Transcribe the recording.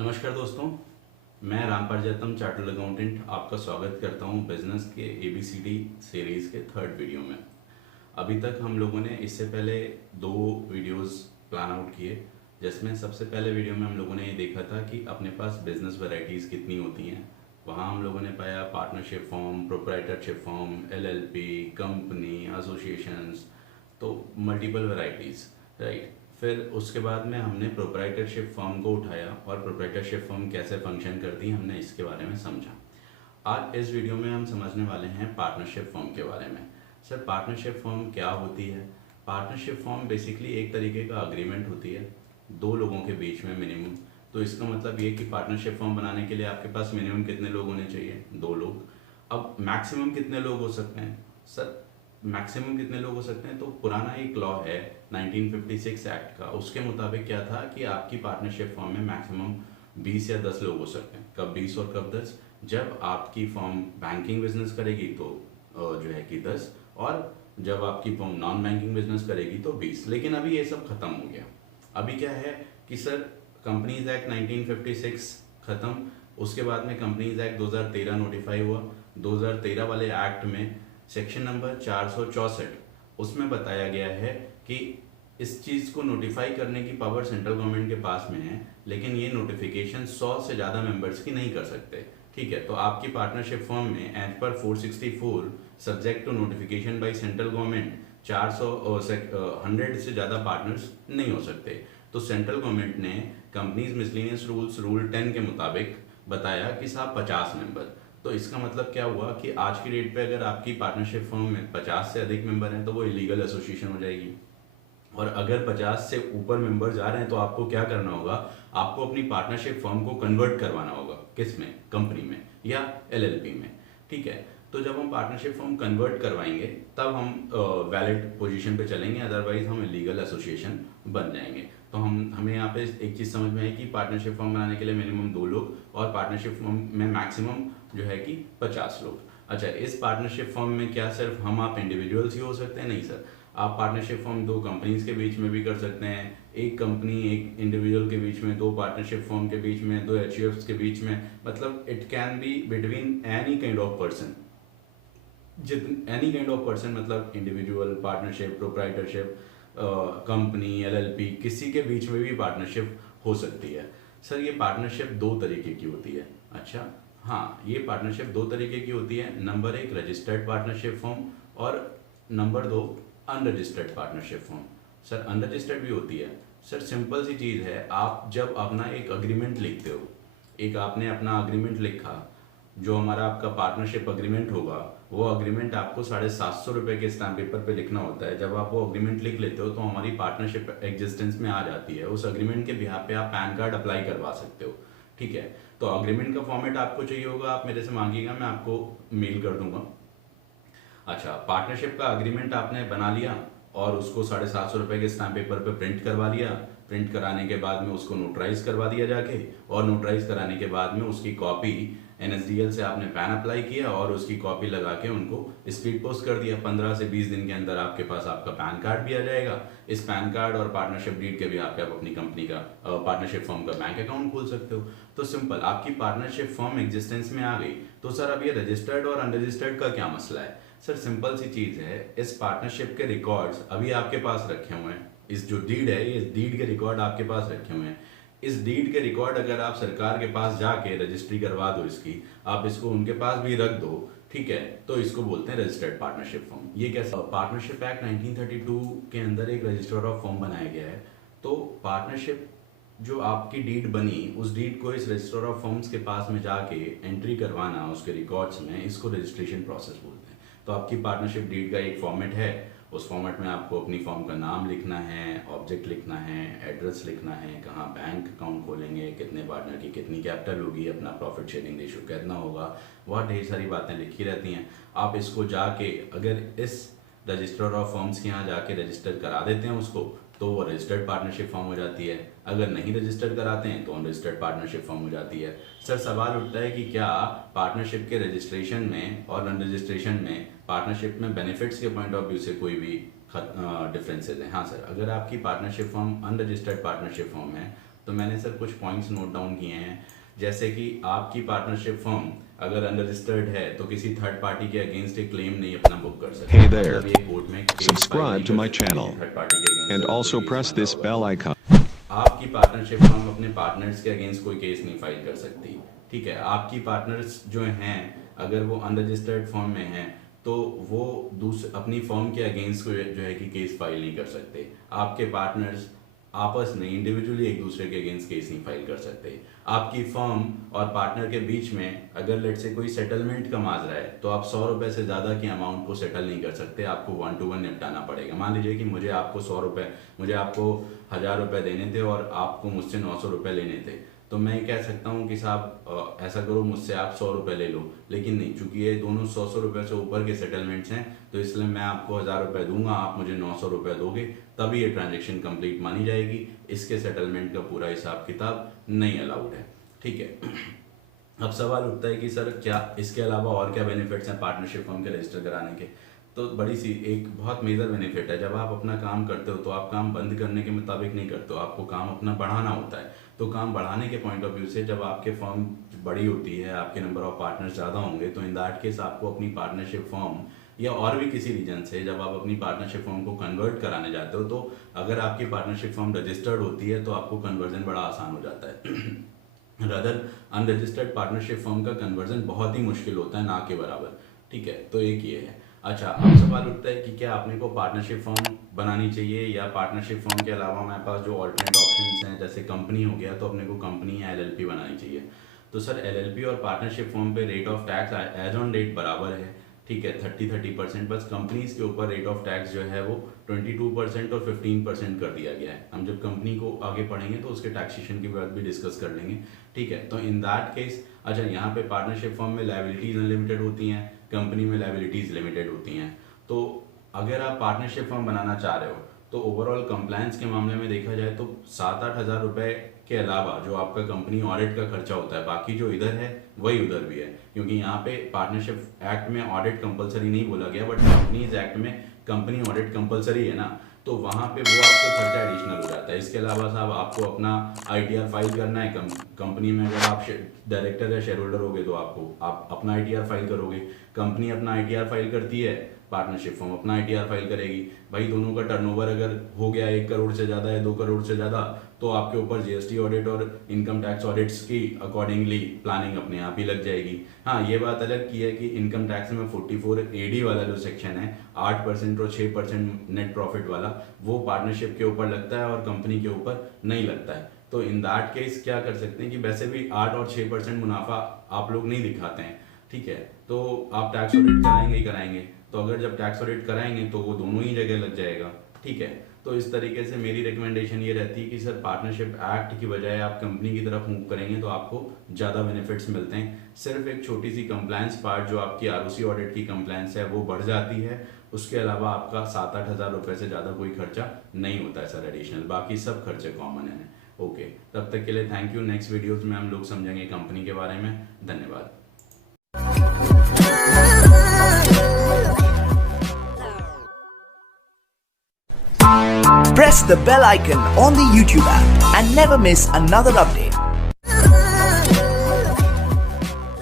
नमस्कार दोस्तों, मैं राम पारिजातम चार्टर्ड अकाउंटेंट आपका स्वागत करता हूं बिजनेस के ABCD सीरीज़ के थर्ड वीडियो में। अभी तक हम लोगों ने इससे पहले दो वीडियोस प्लान आउट किए, जिसमें सबसे पहले वीडियो में हम लोगों ने ये देखा था कि अपने पास बिजनेस वैरायटीज़ कितनी होती हैं। वहाँ हम लोगों ने पाया partnership form, proprietorship form, LLP, company, associations, तो मल्टीपल वैरायटीज़, राइट। फिर उसके बाद में हमने प्रोप्राइटरशिप फर्म को उठाया और प्रोप्राइटरशिप फर्म कैसे फंक्शन करती है हमने इसके बारे में समझा। आज इस वीडियो में हम समझने वाले हैं पार्टनरशिप फर्म के बारे में। सर, पार्टनरशिप फर्म क्या होती है? पार्टनरशिप फर्म बेसिकली एक तरीके का अग्रीमेंट होती है दो लोगों के बीच में मिनिमम। तो इसका मतलब ये कि पार्टनरशिप फर्म बनाने के लिए आपके पास मिनिमम कितने लोग होने चाहिए? 2 लोग। अब मैक्सिमम कितने लोग हो सकते हैं? सर, मैक्सिमम कितने लोग हो सकते हैं? तो पुराना एक लॉ है 1956 एक्ट का, उसके मुताबिक क्या था कि आपकी पार्टनरशिप फर्म में मैक्सिमम 20 या 10 लोग हो सकते हैं। कब 20 और कब 10? जब आपकी फर्म बैंकिंग बिजनेस करेगी तो जो है कि 10, और जब आपकी फर्म नॉन बैंकिंग बिजनेस करेगी तो 20। लेकिन अभी ये सब खत्म हो गया। अभी क्या है कि सर, कंपनीज एक्ट 1956 खत्म, उसके बाद में कंपनीज एक्ट 2013 नोटिफाई हुआ। 2013 वाले एक्ट में सेक्शन नंबर 464 उसमें बताया गया है कि इस चीज़ को नोटिफाई करने की पावर सेंट्रल गवर्नमेंट के पास में है, लेकिन ये नोटिफिकेशन 100 से ज़्यादा मेंबर्स की नहीं कर सकते। ठीक है, तो आपकी पार्टनरशिप फर्म में एज पर 464 subject to notification by central government 100 से ज़्यादा पार्टनर्स नहीं हो सकते। तो सेंट्रल गवर्नमेंट ने कंपनीज मिसलेनियस रूल्स रूल 10 के मुताबिक बताया कि साहब 50 मेंबर। तो इसका मतलब क्या हुआ कि आज की डेट पे अगर आपकी पार्टनरशिप फर्म में 50 से अधिक मेंबर हैं तो वो इलीगल एसोसिएशन हो जाएगी। और अगर 50 से ऊपर मेंबर्स आ रहे हैं तो आपको क्या करना होगा? आपको अपनी पार्टनरशिप फर्म को कन्वर्ट करवाना होगा। किस में? कंपनी में या LLP में। ठीक है, तो जब हम पार्टनरशिप फर्म कन्वर्ट करवाएंगे तब हम वैलिड पोजीशन पे चलेंगे, अदरवाइज हम इलीगल एसोसिएशन बन जाएंगे। तो हमें यहाँ पे एक चीज़ समझ में आई कि पार्टनरशिप फर्म बनाने के लिए मिनिमम 2 लोग और पार्टनरशिप फर्म में मैक्सिमम जो है कि 50 लोग। अच्छा, इस पार्टनरशिप फर्म में क्या सिर्फ हम आप इंडिविजुअल्स ही हो सकते हैं? नहीं सर, आप पार्टनरशिप फर्म 2 कंपनीज के बीच में भी कर सकते हैं, एक कंपनी एक इंडिविजुअल के बीच में, 2 पार्टनरशिप फर्म के बीच में, 2 HUFs के बीच में। मतलब it can be between any kind of person. Any kind of person मतलब individual, partnership, proprietorship, company, LLP, किसी के बीच में भी पार्टनरशिप हो सकती है। सर, ये पार्टनरशिप 2 तरीके की होती है। अच्छा, हाँ, ये पार्टनरशिप 2 तरीके की होती है। नंबर 1 रजिस्टर्ड पार्टनरशिप फर्म और number 2 unregistered partnership firm. Sir, unregistered भी होती है। सर, सिंपल सी चीज़ है, आप जब अपना एक अग्रीमेंट लिखते हो, एक आपने अपना अग्रीमेंट लिखा, जो हमारा आपका पार्टनरशिप अग्रीमेंट होगा, वो अग्रीमेंट आपको 750 के स्टैम्प पेपर पे लिखना होता है। जब आप वो अग्रीमेंट लिख लेते हो तो हमारी पार्टनरशिप एग्जिस्टेंस में आ जाती है। उस अग्रीमेंट के बिहाफ पे आप पैन कार्ड अप्लाई करवा सकते हो। ठीक है, तो अग्रीमेंट का फॉर्मेट आपको चाहिए होगा, आप मेरे से मांगिएगा, मैं आपको मेल कर दूंगा। अच्छा, पार्टनरशिप का अग्रीमेंट आपने बना लिया और उसको 750 के स्टैम्प पेपर पे प्रिंट करवा लिया। प्रिंट कराने के बाद में उसको नोटराइज करवा दिया जाके, और नोटराइज कराने के बाद में उसकी कॉपी NSDL से आपने पैन अप्लाई किया और उसकी कॉपी लगा के उनको स्पीड पोस्ट कर दिया। 15 से 20 दिन के अंदर आपके पास आपका पैन कार्ड भी आ जाएगा। इस पैन कार्ड और पार्टनरशिप डीड के भी आप अपनी कंपनी का पार्टनरशिप फर्म का बैंक अकाउंट खोल सकते हो। तो सिंपल, आपकी पार्टनरशिप फर्म एग्जिस्टेंस में आ गई। तो सर, अब ये रजिस्टर्ड और अनरजिस्टर्ड का क्या मसला है? सर, सिंपल सी चीज़ है, इस पार्टनरशिप के रिकॉर्ड्स अभी आपके पास रखे हुए हैं। इस जो डीड है, ये डीड के रिकॉर्ड आपके पास रखे हुए हैं। इस डीड के रिकॉर्ड अगर आप सरकार के पास जाके रजिस्ट्री करवा दो, इसकी आप इसको उनके पास भी रख दो, ठीक है, तो इसको बोलते हैं रजिस्टर्ड पार्टनरशिप फर्म। ये कैसे? पार्टनरशिप एक्ट 1932 के अंदर एक रजिस्टर ऑफ फर्म बनाया गया है। तो पार्टनरशिप जो आपकी डीड बनी, उस डीड को इस रजिस्टर ऑफ फर्म्स के पास में जाके एंट्री करवाना उसके रिकॉर्ड्स में, इसको रजिस्ट्रेशन प्रोसेस बोलते हैं। तो आपकी पार्टनरशिप डीड का एक फॉर्मेट है, उस फॉर्मेट में आपको अपनी फर्म का नाम लिखना है, ऑब्जेक्ट लिखना है, एड्रेस लिखना है, कहाँ बैंक अकाउंट खोलेंगे, कितने पार्टनर की कितनी कैपिटल होगी, अपना प्रॉफिट शेयरिंग रेशियो कितना होगा, वह ढेर सारी बातें लिखी रहती हैं। आप इसको जाके अगर इस रजिस्टर ऑफ फर्म्स के यहाँ जाके रजिस्टर करा देते हैं उसको, तो वो रजिस्टर्ड पार्टनरशिप फर्म हो जाती है। अगर नहीं रजिस्टर कराते हैं तो अनरजिस्टर्ड पार्टनरशिप फर्म हो जाती है। सर, सवाल उठता है कि क्या पार्टनरशिप के रजिस्ट्रेशन में और अनरजिस्ट्रेशन में पार्टनरशिप में बेनिफिट्स के पॉइंट ऑफ व्यू से कोई भी डिफरेंसेज हैं? हाँ सर, अगर आपकी partnership firm unregistered partnership firm है तो मैंने सर कुछ पॉइंट्स नोट डाउन किए हैं, जैसे कि आपकी पार्टनरशिप फर्म अगर अनरजिस्टर्ड है तो किसी थर्ड पार्टी के अगेंस्ट एक क्लेम नहीं अपना बुक कर सकते। Hey there. मतलब ये कोर्ट में केस Subscribe फाइल to नहीं my कर सकते channel किसी थर्ड पार्टी के अगेंस्ट and अगर also कोई केस press बना this होगा bell तो। icon. आपकी पार्टनरशिप फर्म अपने पार्टनर्स के अगेंस्ट कोई केस नहीं फाइल कर सकती, ठीक है। आपकी पार्टनर्स जो हैं अगर वो अनरजिस्टर्ड फर्म में हैं तो वो अपनी फर्म के अगेंस्ट को जो है कि केस फाइल नहीं कर सकते। आपके पार्टनर्स आपस में इंडिविजुअली एक दूसरे के अगेंस्ट केस नहीं फाइल कर सकते। आपकी फर्म और पार्टनर के बीच में अगर लेट से कोई सेटलमेंट का माजरा है तो आप 100 रुपए से ज़्यादा की अमाउंट को सेटल नहीं कर सकते, आपको 1 to 1 निपटाना पड़ेगा। मान लीजिए कि मुझे आपको 1000 रुपए देने थे और आपको मुझसे 900 रुपए लेने थे, तो मैं कह सकता हूँ कि साहब ऐसा करो, मुझसे आप 100 रुपए ले लो, लेकिन नहीं, चूंकि ये दोनों 100 रुपए से ऊपर के सेटलमेंट्स हैं तो इसलिए मैं आपको 1000 रुपए दूंगा, आप मुझे 900 रुपए दोगे, तभी ये ट्रांजेक्शन कंप्लीट मानी जाएगी। इसके सेटलमेंट का पूरा हिसाब किताब नहीं अलाउड है, ठीक है। अब सवाल उठता है कि सर क्या इसके अलावा और क्या बेनिफिट्स हैं पार्टनरशिप फर्म के रजिस्टर कराने के। तो बड़ी सी एक बहुत मेजर बेनिफिट है, जब आप अपना काम करते हो तो आप काम बंद करने के मुताबिक नहीं करते हो, आपको काम अपना बढ़ाना होता है। तो काम बढ़ाने के पॉइंट ऑफ व्यू से जब आपके फर्म बड़ी होती है, आपके नंबर ऑफ पार्टनर्स ज़्यादा होंगे, तो इन दैट केस आपको अपनी पार्टनरशिप फर्म या और भी किसी रीजन से जब आप अपनी पार्टनरशिप फर्म को कन्वर्ट कराने जाते हो, तो अगर आपकी पार्टनरशिप फर्म रजिस्टर्ड होती है तो आपको कन्वर्जन बड़ा आसान हो जाता है। रदर अनरजिस्टर्ड पार्टनरशिप फर्म का कन्वर्जन बहुत ही मुश्किल होता है, ना के बराबर, ठीक है। तो एक ये है। अच्छा, अब सवाल उठता है कि क्या आपने को पार्टनरशिप फर्म बनानी चाहिए या पार्टनरशिप फर्म के अलावा हमारे पास जो ऑल्टरनेट ऑप्शंस हैं जैसे कंपनी हो गया, तो अपने को कंपनी या एलएलपी बनानी चाहिए। तो सर एलएलपी और पार्टनरशिप फर्म पे rate of tax as on date बराबर है, ठीक है, 30% बस कंपनीज के ऊपर रेट ऑफ टैक्स जो है वो 22% और 15% कर दिया गया है। हम जब कंपनी को आगे पढ़ेंगे तो उसके टैक्सेशन की बात भी डिस्कस कर लेंगे, ठीक है। तो इन दैट केस अच्छा, यहाँ पे पार्टनरशिप फर्म में लायबिलिटीज अनलिमिटेड होती हैं, कंपनी में लायबिलिटीज लिमिटेड होती हैं। तो अगर आप पार्टनरशिप फर्म बनाना चाह रहे हो तो ओवरऑल कंप्लायंस के मामले में देखा जाए तो 7-8 हज़ार रुपए के अलावा जो आपका कंपनी ऑडिट का खर्चा होता है, बाकी जो इधर है वही उधर भी है, क्योंकि यहाँ पे पार्टनरशिप एक्ट में ऑडिट कंपलसरी नहीं बोला गया, बट कंपनीज एक्ट में कंपनी ऑडिट कंपलसरी है ना, तो वहाँ पे वो आपको खर्चा एडिशनल हो जाता है। इसके अलावा साहब आपको अपना आईटीआर फाइल करना है, कंपनी में अगर आप डायरेक्टर या शेयर होल्डर होगे तो आप अपना आईटीआर फाइल करोगे, कंपनी अपना आईटीआर फाइल करती है, पार्टनरशिप फर्म अपना आईटीआर फाइल करेगी। भाई दोनों का टर्नओवर अगर हो गया 1 करोड़ से ज़्यादा या 2 करोड़ से ज़्यादा, तो आपके ऊपर जीएसटी ऑडिट और इनकम टैक्स ऑडिट्स की अकॉर्डिंगली प्लानिंग अपने आप ही लग जाएगी। हाँ, ये बात अलग की है कि इनकम टैक्स में 44AD वाला जो सेक्शन है 8% और 6% नेट प्रॉफिट वाला, वो पार्टनरशिप के ऊपर लगता है और कंपनी के ऊपर नहीं लगता है। तो इन दैट केस क्या कर सकते हैं कि वैसे भी 8 और 6% मुनाफा आप लोग नहीं दिखाते हैं, ठीक है, तो आप टैक्स ऑडिट कराएंगे ही कराएंगे। तो अगर जब टैक्स ऑडिट कराएंगे तो वो दोनों ही जगह लग जाएगा, ठीक है। तो इस तरीके से मेरी रिकमेंडेशन ये रहती है कि सर पार्टनरशिप एक्ट की बजाय आप कंपनी की तरफ मूव करेंगे तो आपको ज़्यादा बेनिफिट्स मिलते हैं। सिर्फ एक छोटी सी कंप्लायंस पार्ट जो आपकी आरओसी ऑडिट की कंप्लायंस है वो बढ़ जाती है, उसके अलावा आपका 7-8 हज़ार रुपये से ज़्यादा कोई खर्चा नहीं होता है सर एडिशनल, बाकी सब खर्चे कॉमन है। ओके, तब तक के लिए थैंक यू। नेक्स्ट वीडियोज़ में हम लोग समझेंगे कंपनी के बारे में। धन्यवाद। Press the bell icon on the YouTube app and never miss another update.